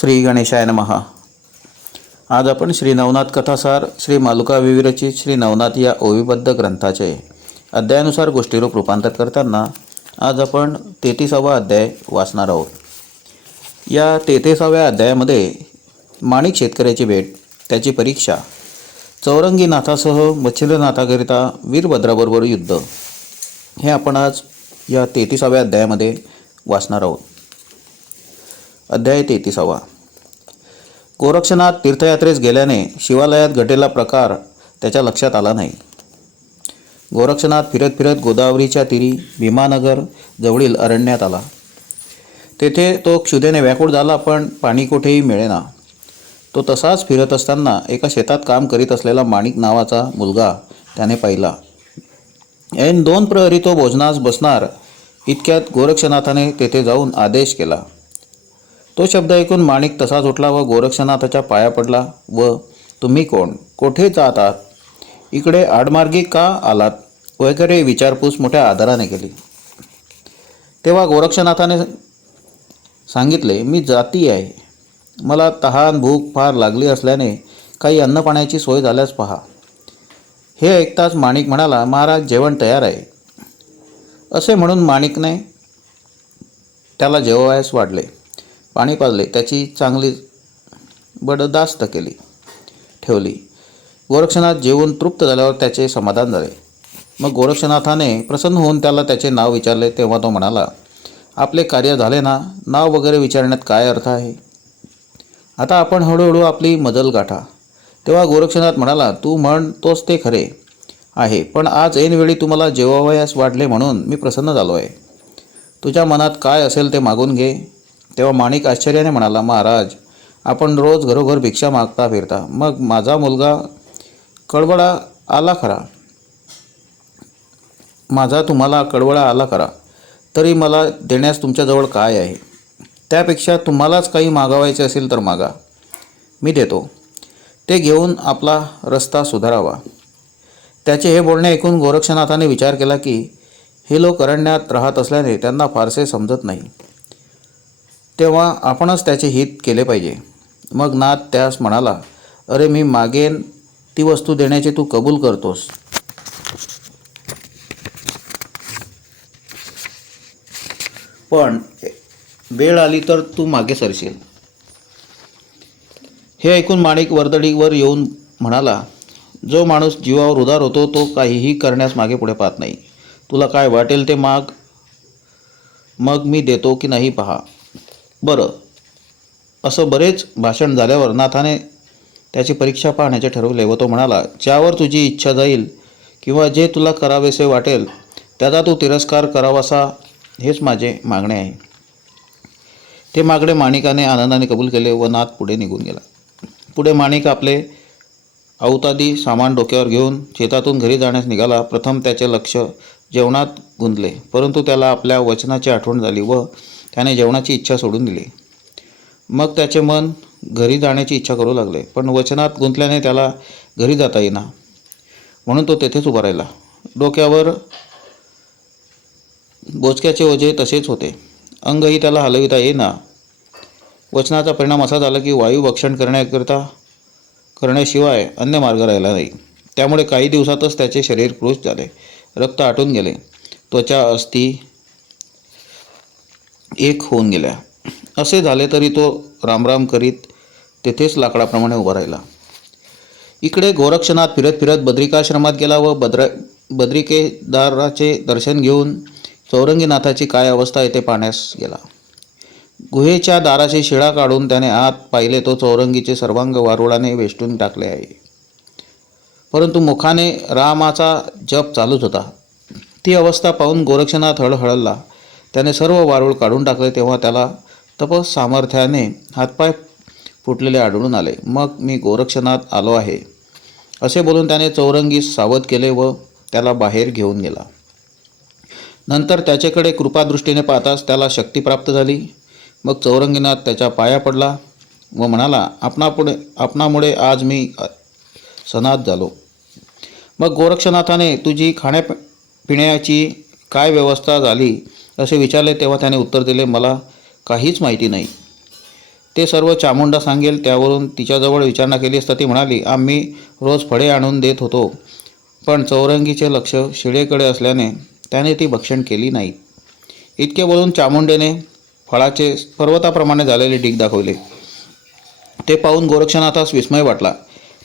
श्री गणेशाय नमहा आज आपण श्री नवनाथ कथासार श्री मालुका विविरचित श्री नवनाथ या ओविबद्ध ग्रंथाचे अध्यायानुसार गोष्टीरूप रूपांतर करताना आज आपण तेहतीसावा अध्याय वाचणार आहोत. या तेहतीसाव्या अध्यायामध्ये माणिक शेतकऱ्याची भेट त्याची परीक्षा चौरंगीनाथासह मच्छिंद्रनाथाकरिता वीरभद्राबरोबर युद्ध हे आपण आज या तेहतीसाव्या अध्यायामध्ये वाचणार आहोत. अध्याय तेहतीसावा. गोरक्षनाथ तीर्थयात्रेस गेल्याने शिवालयात घटेला प्रकार त्याच्या लक्षात आला नाही. गोरक्षनाथ फिरत फिरत गोदावरीच्या तीरी भीमानगर जवळील अरण्यात आला. तेथे तो क्षुदेने व्याकुळ झाला पण पाणी कुठेही मिळेना. तो तसाच फिरत असताना एका शेतात काम करीत असलेला माणिक नावाचा मुलगा त्याने पाहिला. ऐन दोन प्रहरी तो भोजनास बसणार इतक्यात गोरक्षनाथाने तेथे जाऊन आदेश केला. तो शब्द ऐकून माणिक तसाच उठला व गोरक्षनाथाच्या पाया पडला व तुम्ही कोण? कोठे जात आहात? इकडे आडमार्गी का आलात? वगैरे विचारपूस मोठ्या आदराने केली. तेव्हा गोरक्षनाथाने सांगितले मी जाती आहे. मला तहान भूक फार लागली असल्याने काही अन्नपाण्याची सोय झाल्यास पहा. हे ऐकताच माणिक म्हणाला महाराज जेवण तयार आहे. असे म्हणून माणिकने त्याला जेवायस वाढले पाणी पाजले त्याची चांगली बडदास्त केली ठेवली. गोरक्षनाथ जेवून तृप्त झाल्यावर त्याचे समाधान झाले. मग गोरक्षनाथाने प्रसन्न होऊन त्याला त्याचे नाव विचारले तेव्हा तो म्हणाला आपले कार्य झाले ना? नाव वगैरे विचारण्यात काय अर्थ आहे? आता आपण हळूहळू आपली मजल गाठा. तेव्हा गोरक्षनाथ म्हणाला तू म्हण तोच ते खरे आहे पण आज ऐनवेळी तुम्हाला जेवावयास वाढले म्हणून मी प्रसन्न झालो आहे तुझ्या मनात काय असेल ते मागून घे. तेव्हा माणिक आश्चर्याने म्हणाला महाराज आपण रोज घरोघर भिक्षा मागता फिरता. मग माझा मुलगा कळवळा आला खरा. माझा तुम्हाला कळवळा आला खरा. तरी मला देण्यास तुमच्याजवळ काय आहे? त्यापेक्षा तुम्हालाच काही मागावायचे असेल तर मागा. मी देतो. ते घेऊन आपला रस्ता सुधारावा. त्याचे हे बोलणे ऐकून गोरक्षनाथाने विचार केला की हे लोक अरण्यात राहत असल्याने त्यांना फारसे समजत नाही. तेव्हा आपणच त्याचे हित केले पाहिजे. मग नाथ त्यास म्हणाला अरे मी मागेन ती वस्तू देण्याचे तू कबूल करतोस. पण वेळ आली तर तू मागे सरशील. हे ऐकून माणिक वर्दडीवर येऊन म्हणाला जो माणूस जीवावर उदार होतो तो काहीही करण्यास मागे पुढे पाहत नाही. तुला काय वाटेल ते माग मग मी देतो की नाही पहा. बरं. असं बरेच भाषण झाल्यावर नाथाने त्याची परीक्षा पाहण्याचे ठरवले व तो म्हणाला ज्यावर तुझी इच्छा जाईल किंवा जे तुला करावेसे वाटेल त्याचा तू तिरस्कार करावासा हेच माझे मागणे आहे. ते मागणे माणिकाने आनंदाने कबूल केले व नाथ पुढे निघून गेला. पुढे माणिक आपले अवतादी सामान डोक्यावर घेऊन शेतातून घरी जाण्यास निघाला. प्रथम त्याचे लक्ष जेवणात गुंतले परंतु त्याला आपल्या वचनाची आठवण झाली व त्याने जेवणाची इच्छा सोडून दिली. मग त्याचे मन घरी जाण्याची इच्छा करू लागले पण वचनात गुंतल्याने त्याला घरी जाता येईना. म्हणून तो तेथेच उभा राहिला. डोक्यावर बोचक्याचे ओझे तसेच होते. अंगही त्याला हलविता येईना. वचनाचा परिणाम असा झाला की वायू भक्षण करण्याकरिता करण्याशिवाय अन्य मार्ग राहिला नाही. त्यामुळे काही दिवसातच त्याचे शरीर कृश झाले. रक्त आटून गेले. त्वचा अस्थी एक होऊन गेल्या. असे झाले तरी तो रामराम करीत तेथेच लाकडाप्रमाणे उभा राहिला. इकडे गोरक्षनाथ फिरत फिरत बद्रिकाश्रमात गेला व बद्र बद्रिकेदाराचे दर्शन घेऊन चौरंगीनाथाची काय अवस्था येथे पाहण्यास गेला. गुहेच्या दाराची शिळा काढून त्याने आत पाहिले तो चौरंगीचे सर्वांग वारुळाने वेष्टून टाकले आहे. परंतु मुखाने रामाचा जप चालूच होता. ती अवस्था पाहून गोरक्षनाथ हळहळला. त्याने सर्व वारूळ काढून टाकले तेव्हा त्याला तपस सामर्थ्याने हातपाय फुटलेले आढळून आले. मग मी गोरक्षनाथ आलो आहे. असे बोलून त्याने चौरंगी सावध केले व त्याला बाहेर घेऊन गेला. नंतर त्याच्याकडे कृपादृष्टीने पाहताच त्याला शक्ती प्राप्त झाली. मग चौरंगीनाथ त्याच्या पाया पडला व म्हणाला आपणापुढे आपणामुळे आज मी सनात झालो. मग गोरक्षनाथाने तुझी खाण्या पिण्याची काय व्यवस्था झाली असे विचारले तेव्हा त्याने उत्तर दिले मला काहीच माहिती नाही. ते सर्व चामुंडा सांगेल त्यावरून तिच्याजवळ विचारणा केली असता ती म्हणाली आम्ही रोज फळे आणून देत होतो पण चौरंगीचे लक्ष शिळेकडे असल्याने त्याने ती भक्षण केली नाही. इतके बोलून चामुंडेने फळाचे पर्वताप्रमाणे झालेले ढीग दाखवले. ते पाहून गोरक्षनाथास विस्मय वाटला.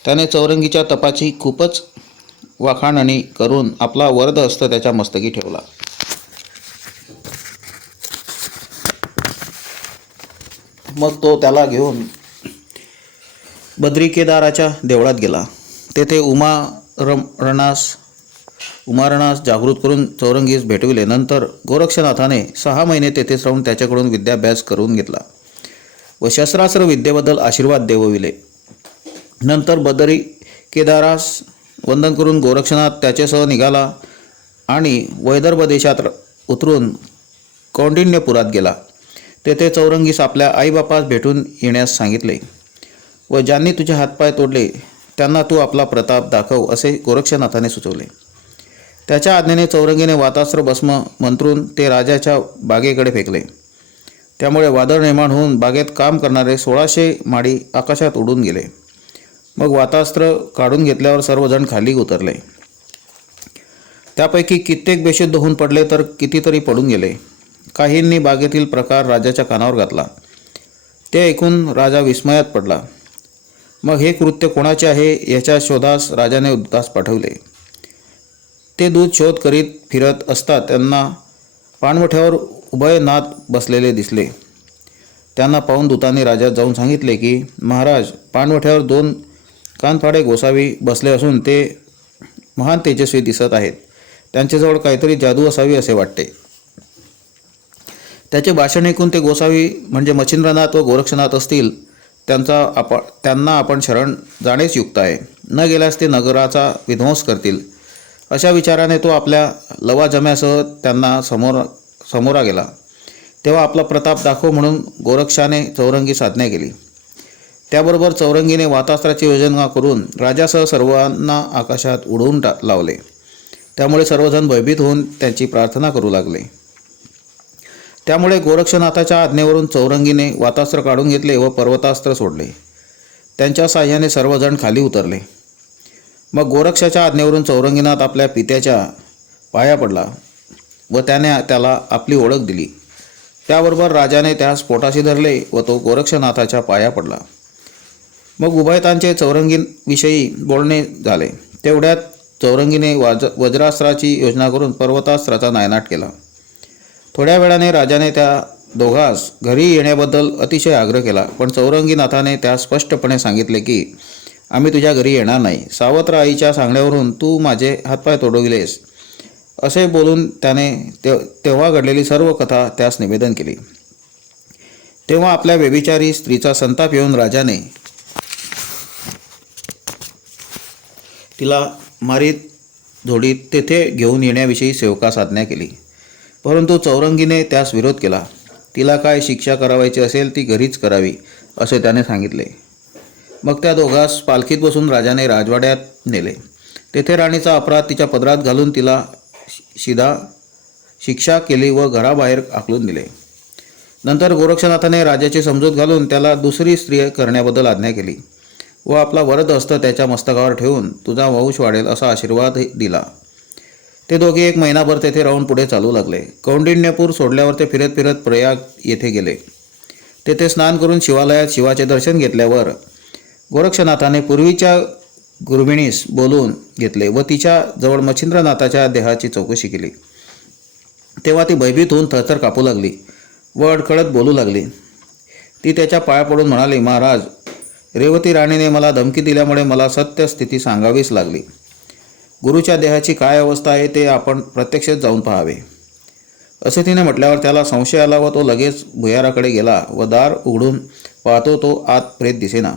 त्याने चौरंगीच्या तपाची खूपच वाखाणणी करून आपला वरद हस्त त्याच्या मस्तकी ठेवला. मग तो त्याला घेऊन बद्रीकेदाराच्या देवळात गेला. तेथे उमा रम रणास उमारणास जागृत करून चौरंगीस भेटविले. नंतर गोरक्षनाथाने सहा महिने तेथेच राहून त्याच्याकडून विद्याभ्यास करून घेतला. व शस्त्रास्त्र विद्येबद्दल आशीर्वाद देवविले. नंतर बदरी केदारास वंदन करून गोरक्षनाथ त्याच्यासह निघाला आणि वैदर्भ देशात उतरून कौंडिण्यपुरात गेला. तेथे चौरंगीस आपल्या आईबापास भेटून येण्यास सांगितले व ज्यांनी तुझे हातपाय तोडले त्यांना तू आपला प्रताप दाखव असे गोरक्षनाथाने सुचवले. त्याच्या आज्ञेने चौरंगीने वातास्त्र भस्म मंत्रून ते राजाच्या बागेकडे फेकले. त्यामुळे वादळ निर्माण होऊन बागेत काम करणारे सोळाशे माडी आकाशात उडून गेले. मग वातास्त्र काढून घेतल्यावर सर्वजण खाली उतरले. त्यापैकी कित्येक बेशुद्ध होऊन पडले तर कितीतरी पडून गेले. काहींनी बागेतील प्रकार राजाच्या कानावर घातला. ते ऐकून राजा विस्मयात पडला. मग हे कृत्य कोणाचे आहे याच्या शोधास राजाने उद्दास पाठवले. ते दूध शोध करीत फिरत असता त्यांना पाणवठ्यावर उभयनाथ बसलेले दिसले. त्यांना पाहून दूतांनी राजा जाऊन सांगितले की महाराज पाणवठ्यावर दोन कानफाडे गोसावी बसले असून ते महान तेजस्वी दिसत आहेत. त्यांच्याजवळ काहीतरी जादू असावी असे वाटते. त्याचे भाषण ऐकून ते गोसावी म्हणजे मच्छिंद्रनाथ व गोरक्षनाथ असतील त्यांचा आपण त्यांना आपण शरण जाणेच युक्त आहे. न गेल्यास ते नगराचा विध्वंस करतील. अशा विचाराने तो आपल्या लवाजम्यासह त्यांना समोर समोरा गेला. तेव्हा आपला प्रताप दाखव म्हणून गोरक्षाने चौरंगी साधना केली. त्याबरोबर चौरंगीने वातास्त्राची योजना करून राजासह सर्वांना आकाशात उडवून टा लावले. त्यामुळे सर्वजण भयभीत होऊन त्यांची प्रार्थना करू लागले. त्यामुळे गोरक्षनाथाच्या आज्ञेवरून चौरंगीने वातास्त्र काढून घेतले व पर्वतास्त्र सोडले. त्यांच्या साह्याने सर्वजण खाली उतरले. मग गोरक्षाच्या आज्ञेवरून चौरंगीनाथ आपल्या पित्याच्या पाया पडला व त्याने त्याला आपली ओळख दिली. त्याबरोबर राजाने त्यास पोटाशी धरले व तो गोरक्षनाथाच्या पाया पडला. मग उभयतांचे चौरंगीविषयी बोलणे झाले. तेवढ्यात चौरंगीने वाज वज्रास्त्राची योजना करून पर्वतास्त्राचा नायनाट केला. थोड्या वेळाने राजाने त्या दोघास घरी येण्याबद्दल अतिशय आग्रह केला पण चौरंगीनाथाने त्यास स्पष्टपणे सांगितले की आम्ही तुझ्या घरी येणार नाही. सावत्र आईच्या सांगण्यावरून तू माझे हातपाय तोडविलेस. असे बोलून त्याने ते तेव्हा घडलेली सर्व कथा त्यास निवेदन केली. तेव्हा आपल्या व्यभिचारी स्त्रीचा संताप येऊन राजाने तिला मारीत झोडीत तेथे घेऊन येण्याविषयी सेवका साधना केली. परंतु चौरंगीने त्यास विरोध केला. तिला काय शिक्षा करावायची असेल ती घरीच करावी असे त्याने सांगितले. मग त्या दोघास पालखीत बसून राजाने राजवाड्यात नेले. तेथे राणीचा अपराध तिच्या पदरात घालून तिला शि- शिदा शिक्षा केली व घराबाहेर आकलून दिले. नंतर गोरक्षनाथाने राजाची समजूत घालून त्याला दुसरी स्त्री करण्याबद्दल आज्ञा केली व आपला वरद असतं त्याच्या मस्तकावर ठेवून तुझा वंश वाढेल असा आशीर्वाद दिला. ते दोघे एक महिनाभर तेथे राहून पुढे चालू लागले. कौंडिण्यपूर सोडल्यावर ते फिरत फिरत प्रयाग येथे गेले. तेथे स्नान करून शिवालयात शिवाचे दर्शन घेतल्यावर गोरक्षनाथाने पूर्वीच्या गुरुविणीस बोलून घेतले व तिच्या जवळ मच्छिंद्रनाथाच्या देहाची चौकशी केली. तेव्हा ती भयभीत होऊन थरथर कापू लागली व अडखळत बोलू लागली. ती त्याच्या पाया पडून म्हणाली महाराज रेवती राणीने मला धमकी दिल्यामुळे मला सत्य स्थिती सांगावीच लागली. गुरुच्या देहाची काय अवस्था आहे ते आपण प्रत्यक्षच जाऊन पाहावे. असे तिने म्हटल्यावर त्याला संशय आला व तो लगेच भुयाराकडे गेला व दार उघडून पाहतो तो आत प्रेत दिसेना.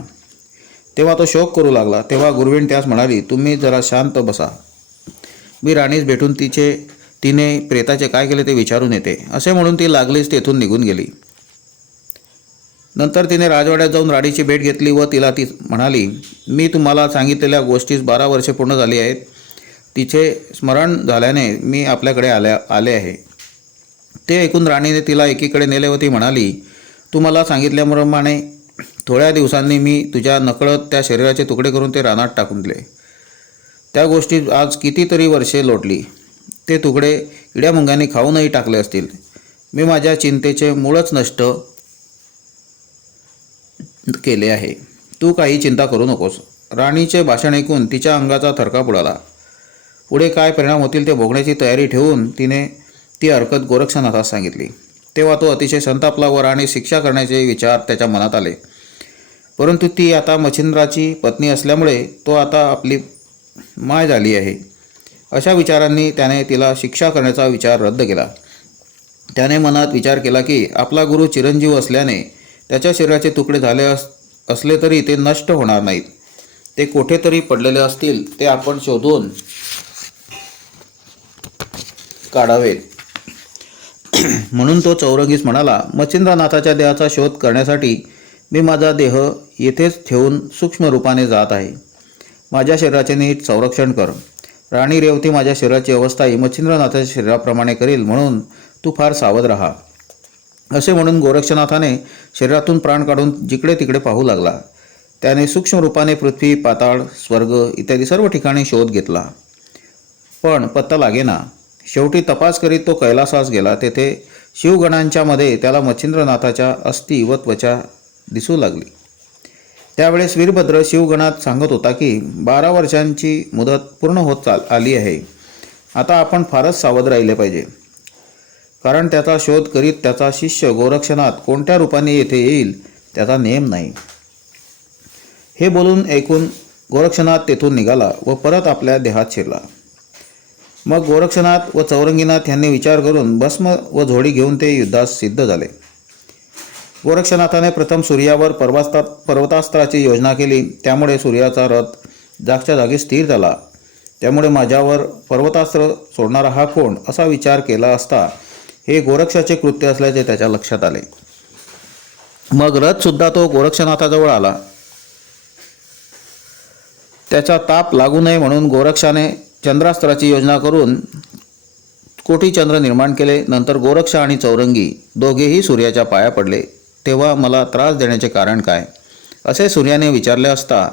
तेव्हा तो शोक करू लागला. तेव्हा गुरुवीण त्यास म्हणाली तुम्ही जरा शांत बसा. मी राणीस भेटून तिचे तिने प्रेताचे काय केले ते विचारून येते. असे म्हणून ती लागलीच तेथून निघून गेली. नंतर तिने राजवाड्यात जाऊन राणीची भेट घेतली व तिला ती म्हणाली मी तुम्हाला सांगितलेल्या गोष्टीस बारा वर्षे पूर्ण झाली आहेत. तिचे स्मरण झाल्याने मी आपल्याकडे आल्या आले आहे. ते ऐकून राणीने तिला एकीकडे नेले व ती म्हणाली तू मला सांगितल्याप्रमाणे थोड्या दिवसांनी मी तुझ्या नकळत त्या शरीराचे तुकडे करून ते रानात टाकून दिले. त्या गोष्टी आज कितीतरी वर्षे लोटली. ते तुकडे इड्यामुंग्यांनी खाऊनही टाकले असतील. मी माझ्या चिंतेचे मूळच नष्ट केले आहे. तू काही चिंता करू नकोस. राणीचे भाषण ऐकून तिच्या अंगाचा थरका बुडाला पुढे काय परिणाम होतील ते भोगण्याची तयारी ठेवून तिने ती हरकत गोरक्षनाथास सांगितली. तेव्हा तो अतिशय संतापला आणि शिक्षा करण्याचे विचार त्याच्या मनात आले. परंतु ती आता मच्छिंद्राची पत्नी असल्यामुळे तो आता आपली माय झाली आहे. अशा विचारांनी त्याने तिला शिक्षा करण्याचा विचार रद्द केला. त्याने मनात विचार केला की आपला गुरु चिरंजीव असल्याने त्याच्या शरीराचे तुकडे झाले अस असले तरी ते नष्ट होणार नाहीत. ते कुठेतरी पडलेले असतील ते आपण शोधून काढावेत. म्हणून तो चौरंगीस म्हणाला मच्छिंद्रनाथाच्या देहाचा शोध करण्यासाठी मी माझा देह येथेच ठेवून सूक्ष्म रूपाने जात आहे. माझ्या शरीराचे नीट संरक्षण कर. राणी रेवती माझ्या शरीराची अवस्थाही मच्छिंद्रनाथाच्या शरीराप्रमाणे करील म्हणून तू फार सावध राहा. असे म्हणून गोरक्षनाथाने शरीरातून प्राण काढून जिकडे तिकडे पाहू लागला. त्याने सूक्ष्म रूपाने पृथ्वी पाताळ स्वर्ग इत्यादी सर्व ठिकाणी शोध घेतला. पण पत्ता लागेना. शेवटी तपास करीत तो कैलासास गेला. तेथे शिवगणांच्या मध्ये त्याला मच्छिंद्रनाथाच्या अस्थि व त्वचा दिसू लागली. त्यावेळेस वीरभद्र शिवगणात सांगत होता की बारा वर्षांची मुदत पूर्ण होत चाल आली आहे. आता आपण फारच सावध राहिले पाहिजे. कारण त्याचा शोध करीत त्याचा शिष्य गोरक्षनाथ कोणत्या रूपाने येथे येईल त्याचा नेम नाही. हे बोलून ऐकून गोरक्षनाथ तेथून निघाला व परत आपल्या देहात शिरला. मग गोरक्षनाथ व चौरंगीनाथ यांनी विचार करून भस्म व झोडी घेऊन ते युद्धास सिद्ध झाले. गोरक्षनाथाने प्रथम सूर्यावर पर्वास्ता पर्वतास्त्राची योजना केली. त्यामुळे सूर्याचा रथ जागच्या जागी स्थिर झाला. त्यामुळे माझ्यावर पर्वतास्त्र सोडणारा हा कोण असा विचार केला असता हे गोरक्षाचे कृत्य असल्याचे त्याच्या लक्षात आले. मग रथसुद्धा तो गोरक्षनाथाजवळ आला. त्याचा ताप लागू नये म्हणून गोरक्षाने चंद्रास्त्राची योजना करून कोटी चंद्र निर्माण केले नंतर गोरक्ष आणि चौरंगी दोघेही सूर्याच्या पाया पडले. तेव्हा मला त्रास देण्याचे कारण काय? असे सूर्याने विचारले असता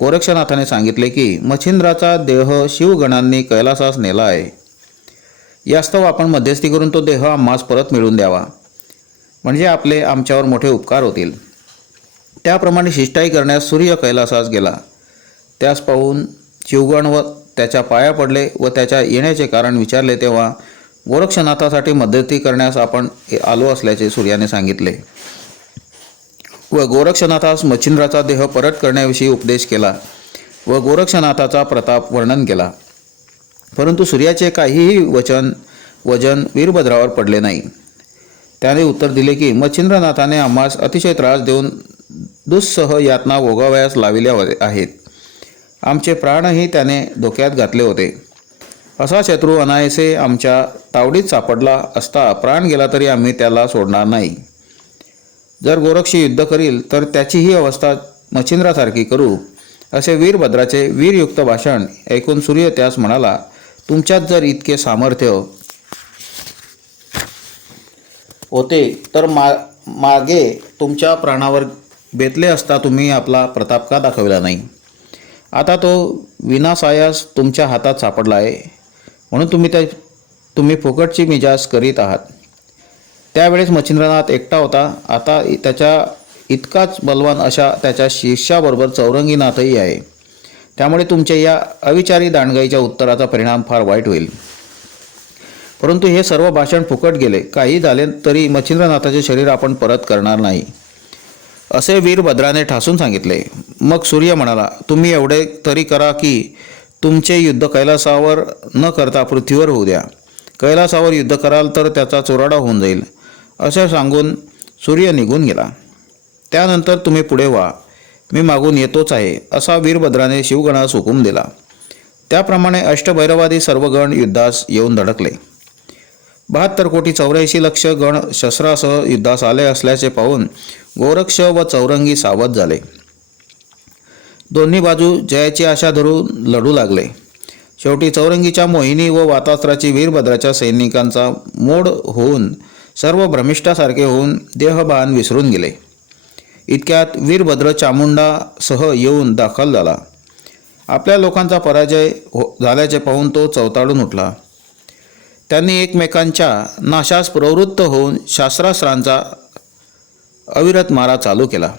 गोरक्षनाथाने सांगितले की मच्छिंद्राचा देह शिवगणांनी कैलासास नेला आहे. यास्तव आपण मध्यस्थी करून तो देह आम्हास परत मिळवून द्यावा. म्हणजे आपले आमच्यावर मोठे उपकार होतील. त्याप्रमाणे शिष्टाई करण्यास सूर्य कैलासास गेला. त्यास पाहून शिवगण व त्याच्या पाया पडले व त्याच्या येण्याचे कारण विचारले तेव्हा गोरक्षनाथासाठी मदती करण्यास आपण आलो असल्याचे सूर्याने सांगितले. व गोरक्षनाथास मच्छिंद्राचा देह परत करण्याविषयी उपदेश केला व गोरक्षनाथाचा प्रताप वर्णन केला. परंतु सूर्याचे काहीही वचन वजन वीरभद्रावर पडले नाही. त्याने उत्तर दिले की मच्छिंद्रनाथाने आम्हास अतिशय त्रास देऊन दुस्सह यातना भोगावयास लाविल्या आहेत. आमचे प्राणही त्याने धोक्यात घातले होते. असा शत्रू अनायसे आमच्या तावडीत सापडला असता प्राण गेला तरी आम्ही त्याला सोडणार नाही. जर गोरक्षी युद्ध करील तर त्याचीही अवस्था मच्छिंद्रासारखी करू असे वीरभद्राचे वीरयुक्त भाषण ऐकून सूर्य त्यास म्हणाला तुमच्यात जर इतके सामर्थ्य होते तर मा मागे तुमच्या प्राणावर बेतले असता तुम्ही आपला प्रताप का दाखविला नाही. आता तो विनासायास तुमच्या हातात सापडला आहे. म्हणून तुम्ही त्या तुम्ही फुकटची मिजाज करीत आहात. त्यावेळेस मच्छिंद्रनाथ एकटा होता. आता त्याच्या इतकाच बलवान अशा त्याच्या शिष्याबरोबर चौरंगीनाथही आहे. त्यामुळे तुमच्या या अविचारी दांडगाईच्या उत्तराचा परिणाम फार वाईट होईल. परंतु हे सर्व भाषण फुकट गेले. काही झाले तरी मच्छिंद्रनाथाचे शरीर आपण परत करणार नाही. असे वीरभद्राने ठासून सांगितले. मग सूर्य म्हणाला तुम्ही एवढे तरी करा की तुमचे युद्ध कैलासावर न करता पृथ्वीवर होऊ द्या. कैलासावर युद्ध कराल तर त्याचा चोराडा होऊन जाईल. असे सांगून सूर्य निघून गेला. त्यानंतर तुम्ही पुढे व्हा. मी मागून येतोच आहे असा वीरभद्राने शिवगणास हुकूम दिला. त्याप्रमाणे अष्टभैरवादी सर्व गण युद्धास येऊन धडकले. बहात्तर कोटी चौऱ्याऐंशी लक्ष गण शस्त्रासह युद्धास आले असल्याचे पाहून गोरक्ष व चौरंगी सावध झाले. दोन्ही बाजू जयाची आशा धरून लढू लागले. शेवटी चौरंगीच्या मोहिनी व वातास्त्राची वीरभद्राच्या सैनिकांचा मोड होऊन सर्व भ्रमिष्ठासारखे होऊन देहबान विसरून गेले. इतक्यात वीरभद्र चामुंडासह येऊन दाखल झाला. आपल्या लोकांचा पराजय हो झाल्याचे पाहून तो चवताळून उठला. त्यांनी एकमेकांच्या नाशास प्रवृत्त होऊन शास्त्रास्त्रांचा अविरत मारा चालू केला.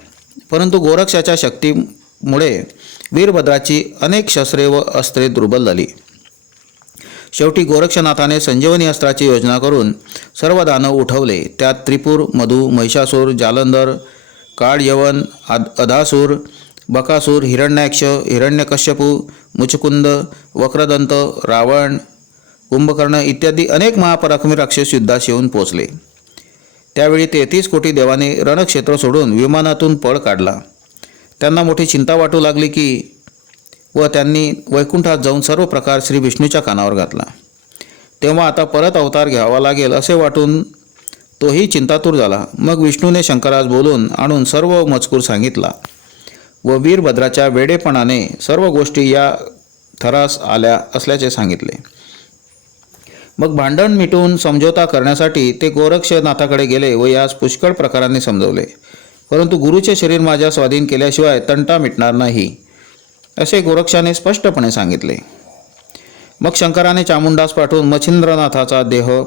परंतु गोरक्षाच्या शक्तीमुळे वीरभद्राची अनेक शस्त्रे व अस्त्रे दुर्बल झाली. शेवटी गोरक्षनाथाने संजीवनी अस्त्राची योजना करून सर्व दानव उठवले. त्यात त्रिपूर मधु महिषासूर जालंधर काळयवन आद अधासूर बकासूर हिरण्याक्ष हिरण्यकश्यपू मुचकुंद वक्रदंत रावण कुंभकर्ण इत्यादी अनेक महापराक्रमी राक्षस युद्धास येऊन पोचले. त्यावेळी तेहतीस कोटी देवाने रणक्षेत्र सोडून विमानातून पळ काढला. त्यांना मोठी चिंता वाटू लागली की व त्यांनी वैकुंठात जाऊन सर्व प्रकार श्री विष्णूच्या कानावर घातला. तेव्हा आता परत अवतार घ्यावा लागेल असे वाटून तोही चिंतातूर झाला. मग विष्णूने शंकरास बोलून आणून सर्व मजकूर सांगितला व वीरभद्राच्या वेडेपणाने सर्व गोष्टी या थरास आल्या असल्याचे सांगितले. मग भांडण मिटवून समझोता करण्यासाठी ते गोरक्षनाथाकडे गेले व यास पुष्कळ प्रकारांनी समजवले. परंतु गुरुचे शरीर माझ्या स्वाधीन केल्याशिवाय तंटा मिटणार नाही असे गोरक्षाने स्पष्टपणे सांगितले. मग शंकराने चामुंडास पाठवून मच्छिंद्रनाथाचा देह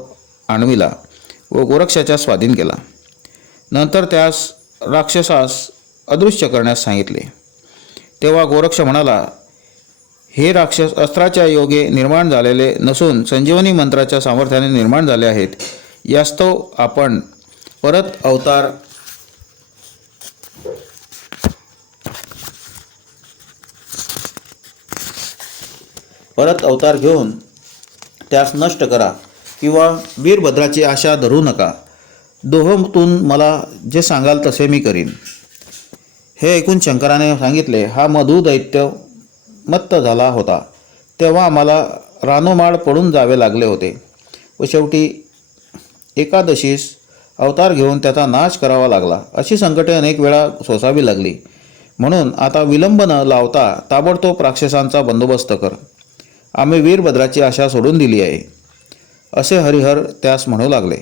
आणविला व गोरक्षाच्या स्वाधीन केला. नंतर त्यास राक्षसास अदृश्य करण्यास सांगितले. तेव्हा गोरक्ष म्हणाला हे राक्षस अस्त्राच्या योगे निर्माण झालेले नसून संजीवनी मंत्राच्या सामर्थ्याने निर्माण झाले आहेत. यास्तव आपण परत अवतार परत अवतार घेऊन त्यास नष्ट करा किंवा वीरभद्राची आशा धरू नका. दोहमतून मला जे सांगाल तसे मी करीन. हे ऐकून शंकराने सांगितले हा मधु दैत्य मत्त झाला होता. तेव्हा आम्हाला रानोमाळ पडून जावे लागले होते. व शेवटी एकादशीस अवतार घेऊन त्याचा नाश करावा लागला. अशी संकटे अनेक वेळा सोसावी लागली. म्हणून आता विलंब न लावता ताबडतोब राक्षसांचा बंदोबस्त कर. आम्ही वीरभद्राची आशा सोडून दिली आहे. असे हरिहर त्यास म्हणू लागले.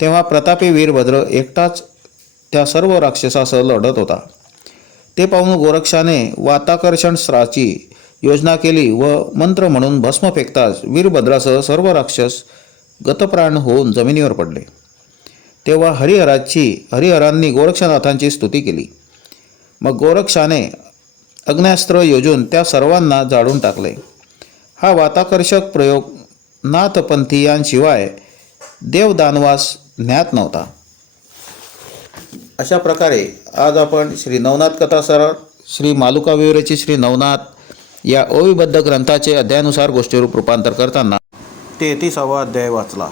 तेव्हा प्रतापी वीरभद्र एकटाच त्या सर्व राक्षसासह लढत होता. ते पाहून गोरक्षाने वाताकर्षणस्त्राची योजना केली व मंत्र म्हणून भस्म फेकताच वीरभद्रासह सर्व राक्षस गतप्राण होऊन जमिनीवर पडले. तेव्हा हरिहराची हरिहरांनी गोरक्षनाथांची स्तुती केली. मग गोरक्षाने अग्न्यास्त्र योजून त्या सर्वांना जाळून टाकले. हा वाताकर्षक प्रयोग नाथपंथीयांशिवाय देवदानवास ज्ञात नव्हता. अशा प्रकारे आज आपण श्री नवनाथ कथासर श्री मालुकाविवरेची श्री नवनाथ या ओविबद्ध ग्रंथाचे अध्यायानुसार गोष्टीरूप रूपांतर करताना तेहतीसावा अध्याय वाचला.